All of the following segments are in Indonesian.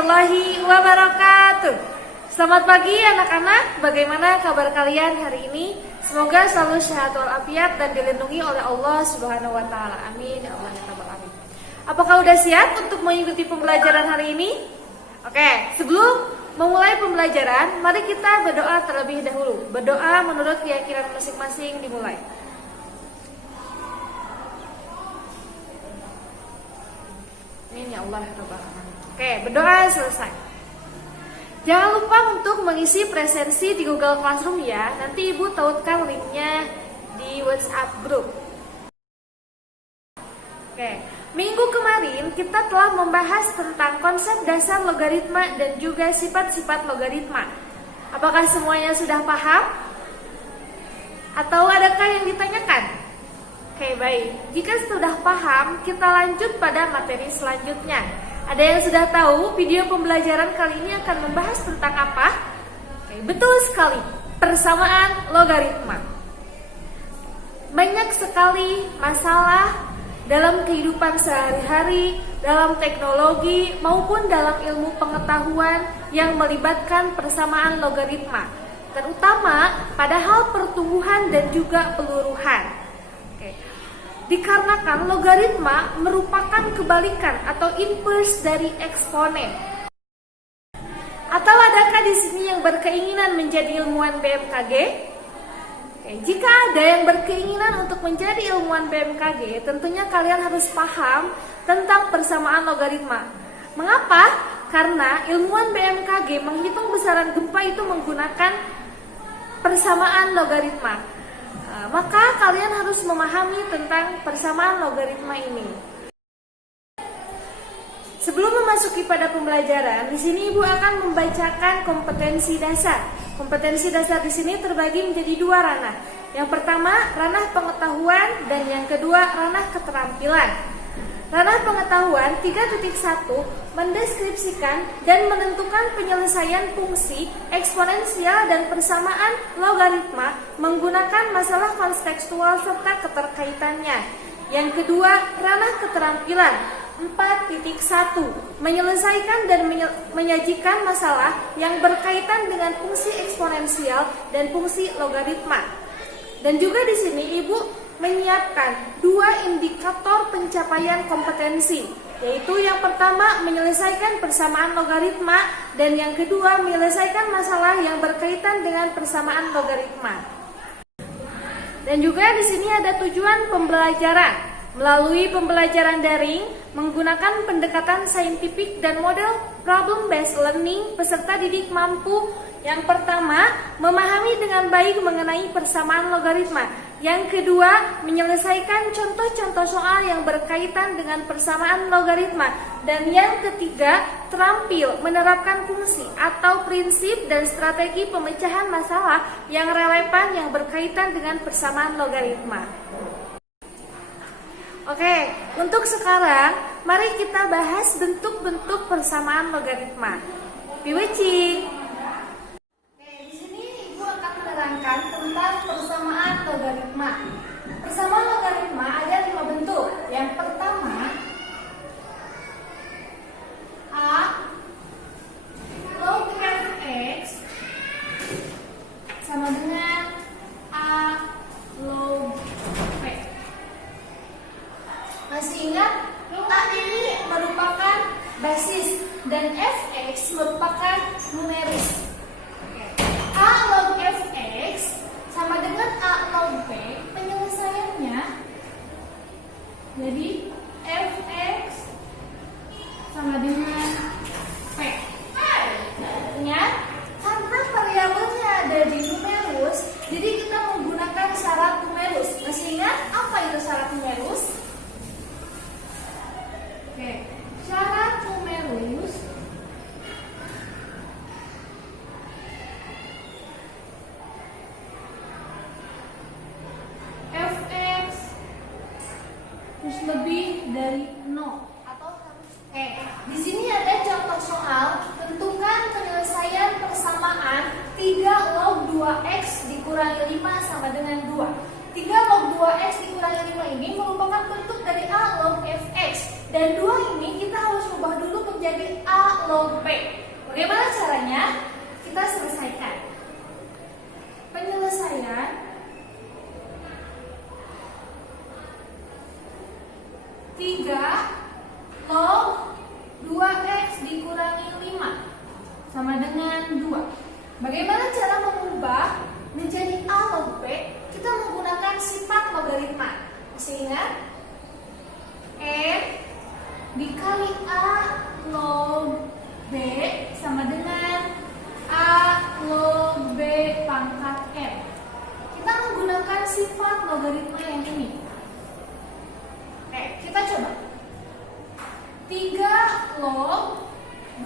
warahmatullahi wabarakatuh. Selamat pagi anak-anak, bagaimana kabar kalian hari ini? Semoga selalu sehat walafiat dan dilindungi oleh Allah Subhanahu wa taala. Amin ya Allah ya rabbal alamin. Apakah udah siap untuk mengikuti pembelajaran hari ini? Oke, sebelum memulai pembelajaran, mari kita berdoa terlebih dahulu. Berdoa menurut keyakinan masing-masing dimulai. Amin ya Allah ya rabbal alamin. Oke, berdoa selesai. Jangan lupa untuk mengisi presensi di Google Classroom ya. Nanti Ibu tautkan linknya di WhatsApp group. Oke, minggu kemarin kita telah membahas tentang konsep dasar logaritma dan juga sifat-sifat logaritma. Apakah semuanya sudah paham? Atau adakah yang ditanyakan? Oke, baik. Jika sudah paham, kita lanjut pada materi selanjutnya. Ada yang sudah tahu video pembelajaran kali ini akan membahas tentang apa? Oke, betul sekali, persamaan logaritma. Banyak sekali masalah dalam kehidupan sehari-hari, dalam teknologi maupun dalam ilmu pengetahuan yang melibatkan persamaan logaritma, terutama pada hal pertumbuhan dan juga peluruhan. Dikarenakan logaritma merupakan kebalikan atau inverse dari eksponen. Atau adakah di sini yang berkeinginan menjadi ilmuwan BMKG? Jika ada yang berkeinginan untuk menjadi ilmuwan BMKG, tentunya kalian harus paham tentang persamaan logaritma. Mengapa? Karena ilmuwan BMKG menghitung besaran gempa itu menggunakan persamaan logaritma. Maka kalian harus memahami tentang persamaan logaritma ini. Sebelum memasuki pada pembelajaran, di sini Ibu akan membacakan kompetensi dasar. Kompetensi dasar di sini terbagi menjadi dua ranah. Yang pertama, ranah pengetahuan dan yang kedua, ranah keterampilan. Ranah pengetahuan 3.1 mendeskripsikan dan menentukan penyelesaian fungsi eksponensial dan persamaan logaritma menggunakan masalah kontekstual serta keterkaitannya. Yang kedua, ranah keterampilan 4.1 menyelesaikan dan menyajikan masalah yang berkaitan dengan fungsi eksponensial dan fungsi logaritma. Dan juga di sini Ibu menyiapkan dua indikator pencapaian kompetensi, yaitu yang pertama menyelesaikan persamaan logaritma dan yang kedua menyelesaikan masalah yang berkaitan dengan persamaan logaritma. Dan juga di sini ada tujuan pembelajaran. Melalui pembelajaran daring menggunakan pendekatan saintifik dan model problem based learning, peserta didik mampu yang pertama memahami dengan baik mengenai persamaan logaritma. Yang kedua, menyelesaikan contoh-contoh soal yang berkaitan dengan persamaan logaritma. Dan yang ketiga, terampil menerapkan fungsi atau prinsip dan strategi pemecahan masalah yang relevan yang berkaitan dengan persamaan logaritma. Oke, untuk sekarang mari kita bahas bentuk-bentuk persamaan logaritma. Piweci. Di sini Ibu akan menerangkan tentang persamaan logaritma. Persamaan logaritma ada 5 bentuk. Yang pertama, A log f(x) sama dengan A log v. Masih ingat? A ini merupakan basis dan fx merupakan numeris. A log fx sama dengan A log v, penyelesaiannya jadi fx sama dengan v. Artinya karena variabelnya ada di numerus, jadi kita menggunakan syarat numerus. Masih ingat apa itu syarat numerus? Oke, syarat numerus fx terus lebih dari 0 atau di sini ada contoh soal, tentukan penyelesaian persamaan 3 log 2x dikurangi 5 sama dengan 2. 3 log 2x dikurangi 5 ini merupakan bentuk dari A log fx. Dan 2 ini kita harus ubah dulu menjadi menjadi A log B. Bagaimana caranya? Kita selesaikan. Penyelesaian tiga log 2x dikurangi 5 sama dengan 2. Bagaimana cara mengubah menjadi A log B? Kita menggunakan sifat logaritma. Masih ingat? N dikali A log B sama dengan A log B pangkat M. Kita menggunakan sifat logaritma yang ini. Kita coba. 3 log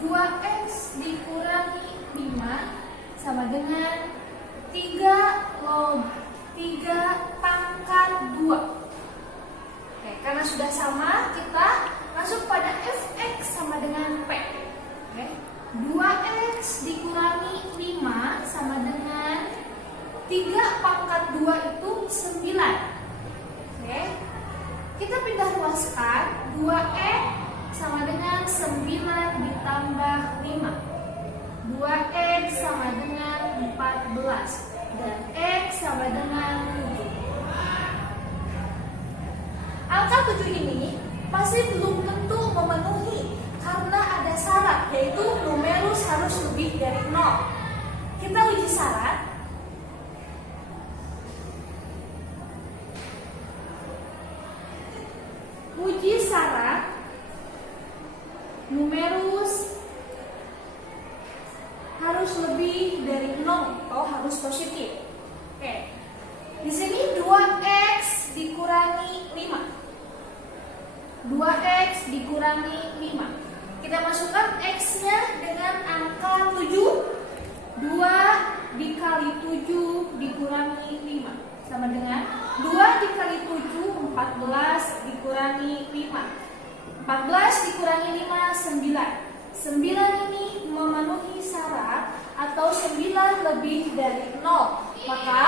2x dikurangi 5 sama dengan 3 log 3 pangkat 2. Karena sudah sama, kita masuk pada fx sama dengan p. 2x dikurangi 5 sama dengan 3 pangkat 2 itu 9. Kita pindah ruaskan. 2x sama dengan 9 ditambah 5. 2x sama dengan 14 dan x sama dengan 7. Angka 7 ini masih belum tentu memenuhi karena ada syarat, yaitu numerus harus lebih dari 0. Kita uji syarat. Uji syarat numerus harus lebih dari 0 atau harus positif. Di sini 2x dikurangi 5. 2x dikurangi 5. Kita masukkan x-nya dengan angka 7. 2 dikali 7 dikurangi 5 sama dengan 2 dikali 7 14 dikurangi 5. 14 dikurangi 5 9. 9 ini memenuhi syarat atau 9 lebih dari 0. Maka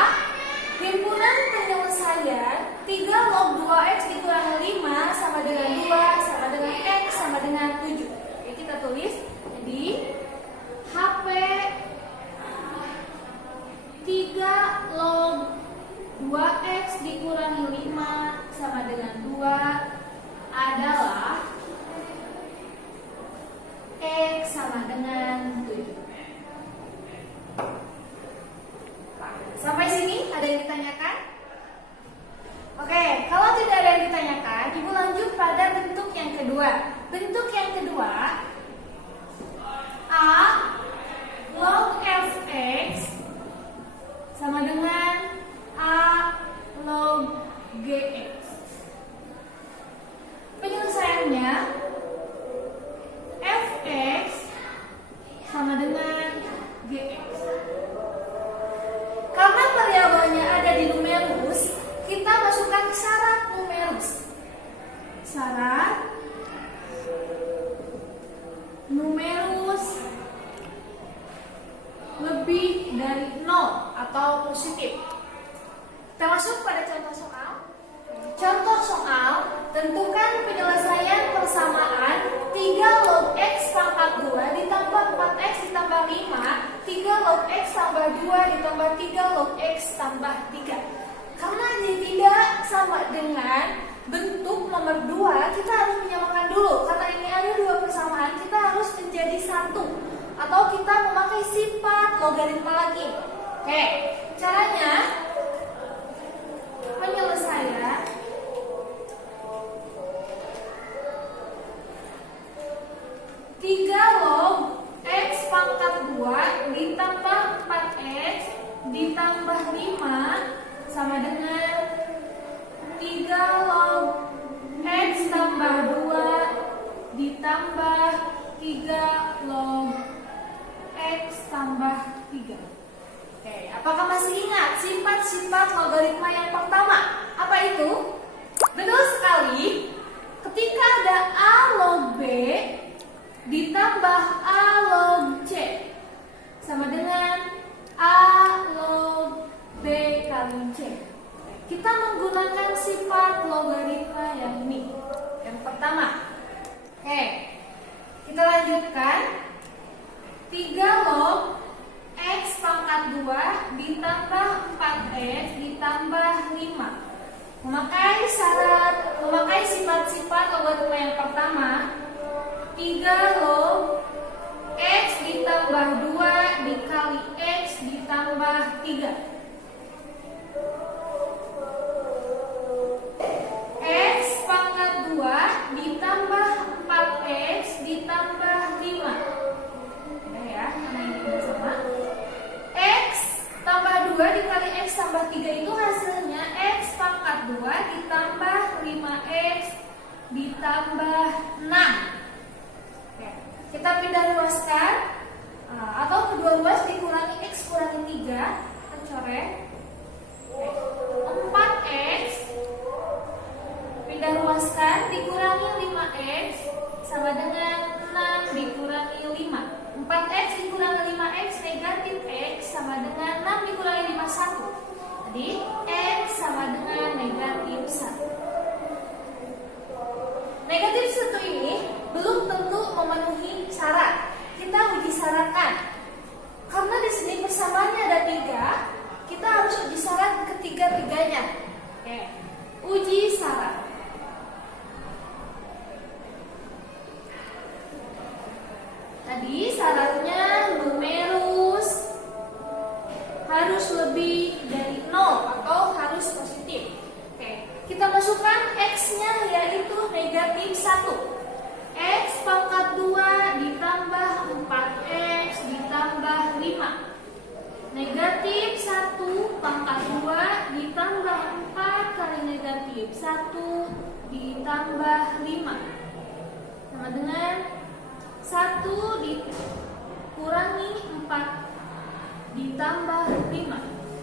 himpunan penyelesaian 3 log 2x dikurangi 5 sama dengan 2 sama dengan x sama dengan 7. Oke, kita tulis. Jadi HP 3 log 2x dikurangi 5 sama dengan 2 adalah x sama dengan 7. Sampai sini ada yang ditanyakan? Oke, kalau tidak ada yang ditanyakan, Ibu lanjut pada bentuk yang kedua. Bentuk yang kedua, A log fx sama dengan A log gx. Penyelesaiannya fx sama dengan gx. Karena variabelnya ada di numerus, kita masukkan syarat numerus. Syarat numerus lebih dari 0 atau positif. Kita masuk pada contoh soal. Contoh soal, tentukan penyelesaian persamaan 3 log x pangkat 2 ditambah 4x ditambah 5, 3 log x tambah 2 ditambah 3 log x tambah 3. Karena ini tidak sama dengan bentuk nomor 2, kita harus menyamakan dulu. Karena ini ada dua persamaan, kita harus menjadi satu. Atau kita memakai sifat logaritma lagi. Oke, caranya penyelesaian 3 log x pangkat 2 ditambah 4x ditambah 5 sama dengan 3 log x tambah 2 ditambah 3 log x tambah 3. Oke, apakah masih ingat sifat-sifat logaritma yang pertama? Apa itu? Betul sekali. Ketika ada A log B ditambah A log C sama dengan A log B kali C. Kita menggunakan sifat logaritma yang ini. Yang pertama. Oke. Kita lanjutkan. 3 log X pangkat 2 ditambah 4X ditambah 5. Memakai sifat-sifat logaritma yang pertama. 3 log X ditambah 2 dikali X ditambah 3. X pangkat 2 ditambah 4X ditambah 5. Ya, karena ini sama. X tambah 2 dikali X tambah 3 itu hasilnya X pangkat 2 ditambah 5X ditambah 6. Oke, kita pindah ruaskan, atau kedua ruas dikurangi X kurangi 3. Kita coret. 4X pindah ruaskan dikurangi 5X sama dengan 6 dikurangi 5. 4X dikurangi 5X negatif X sama dengan 6 dikurangi 5 1. Jadi X sama dengan negatif 1. Negatif 1 ini belum tentu memenuhi syarat. Kita uji syaratkan. Karena di sini persamaannya ada 3, kita harus uji syarat ketiga-tiganya. Oke. Uji syarat. Tadi syaratnya numerus harus lebih dari 0 atau harus positif. Oke, kita masukkan X-nya yaitu negatif 1. X pangkat 2 ditambah 4X ditambah 5. Negatif 1 pangkat 2 ditambah 4 kali negatif 1 ditambah 5. Sama dengan 1 dikurangi 4 ditambah 5.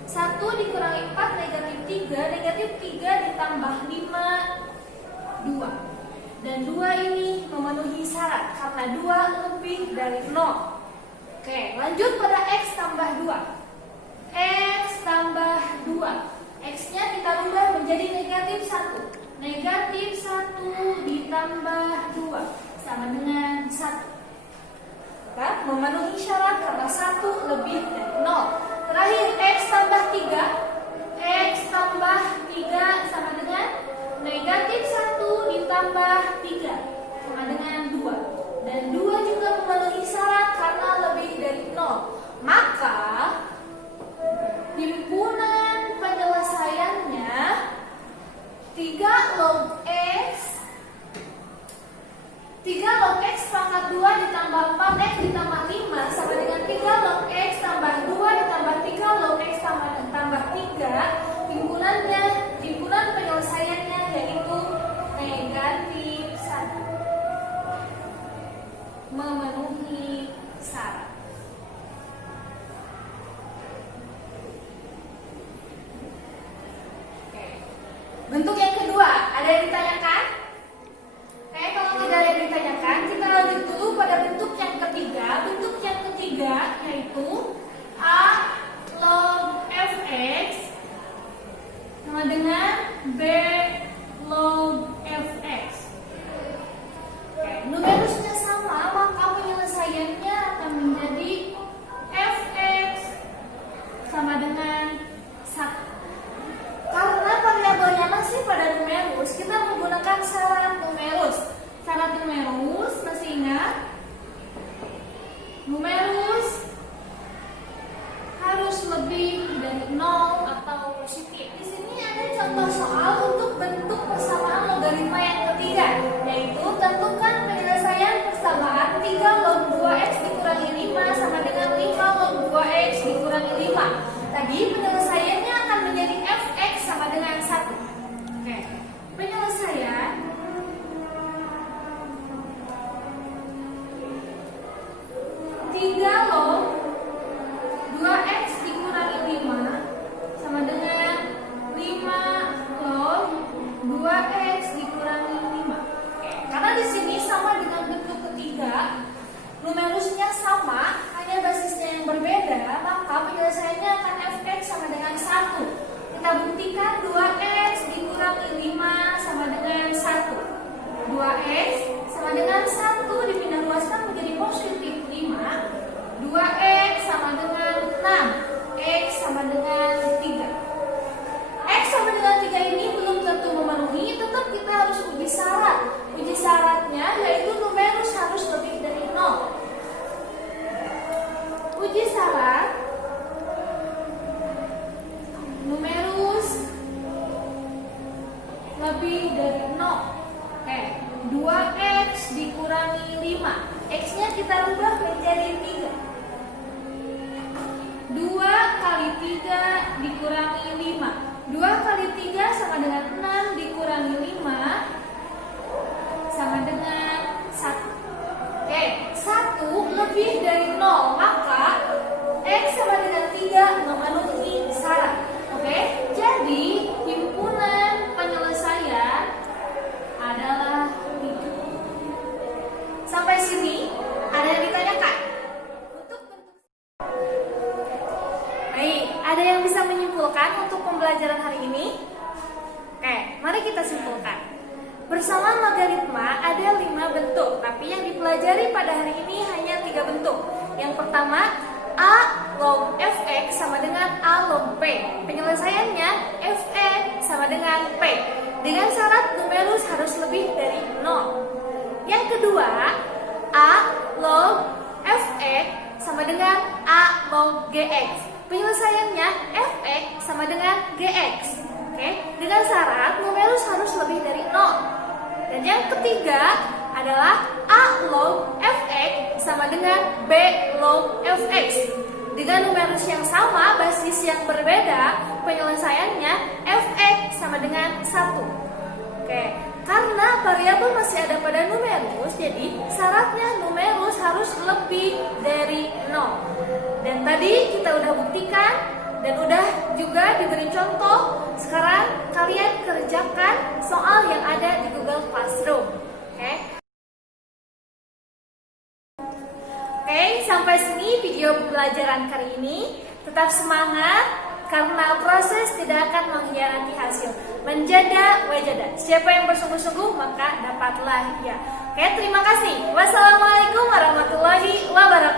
1 dikurangi 4 negatif 3. Negatif 3 ditambah 5 2. Dan 2 ini memenuhi syarat karena 2 lebih dari 0. Oke, lanjut pada X tambah 2. X tambah 2. X-nya kita rubah menjadi negatif 1. Negatif 1 ditambah 2 sama dengan 1. Maka memenuhi syarat karena 1 lebih dari 0. Terakhir X tambah 3. X tambah 3 sama dengan negatif 1 ditambah 3 sama dengan 2. Dan 2 juga memenuhi syarat karena lebih dari 0. Maka himpunan penyelesaiannya 3 log X 3 log X pangkat 2 ditambah 4X ditambah 5 sama dengan 3 log X tambah 2 ditambah 3 log X tambah 3. Himpunan penyelesaiannya yaitu negatif 1. Memenuhi syarat. Oke. Bentuk yang kedua, ada yang ditanyakan? Kalau tidak ada yang ditanyakan, kita lanjut dulu pada bentuk yang ketiga. Bentuk yang ketiga yaitu A log fx sama dengan B log fx. Numerusnya sama, maka penyelesaiannya akan menjadi fx sama dengan 1. Karena variabelnya masih pada numerus, kita menggunakan syarat numerus. Syarat numerus masih ingat? Numerus harus lebih dari 0 atau positif. Di sini ada contoh soal untuk bentuk persamaan logaritma yang ketiga, yaitu tentukan penyelesaian persamaan 3 log 2x dikurangi 5 sama dengan 5 log 2x dikurangi 5. Tadi penyelesaiannya akan menjadi fx sama dengan 1. Oke. Penyelesaian 3 log 2x dikurangi 5 sama dengan 5 log 2x dikurangi 5. Karena di sini sama dengan bentuk ketiga, numerusnya sama, hanya basisnya yang berbeda, maka penyelesaiannya akan fx sama lebih dari 0, maka X sama dengan 3 memenuhi syarat. Oke, jadi himpunan penyelesaian adalah 3. Sampai sini ada yang ditanyakan? Baik, ada yang bisa menyimpulkan untuk pembelajaran hari ini? Oke, mari kita simpulkan. Bersama logaritma ada 5 bentuk, tapi yang dipelajari pada hari ini hanya 3 bentuk. Yang pertama, A log fx sama dengan A log p. Penyelesaiannya fx sama dengan p. Dengan syarat numerus harus lebih dari 0. Yang kedua, A log fx sama dengan A log gx. Penyelesaiannya fx sama dengan gx. Oke, dengan syarat numerus harus lebih dari 0. Dan yang ketiga adalah A log fx sama dengan B log fx. Dengan numerus yang sama, basis yang berbeda, penyelesaiannya fx sama dengan 1. Oke, karena variabel masih ada pada numerus, jadi syaratnya numerus harus lebih dari 0. Dan tadi kita udah buktikan dan udah juga diberi contoh. Sekarang kalian kerjakan soal yang ada di Google Classroom. Oke, sampai sini video pembelajaran kali ini. Tetap semangat karena proses tidak akan mengkhianati hasil. Menjada wajada. Siapa yang bersungguh-sungguh maka dapatlah hadiah. Oke, terima kasih. Wassalamualaikum warahmatullahi wabarakatuh.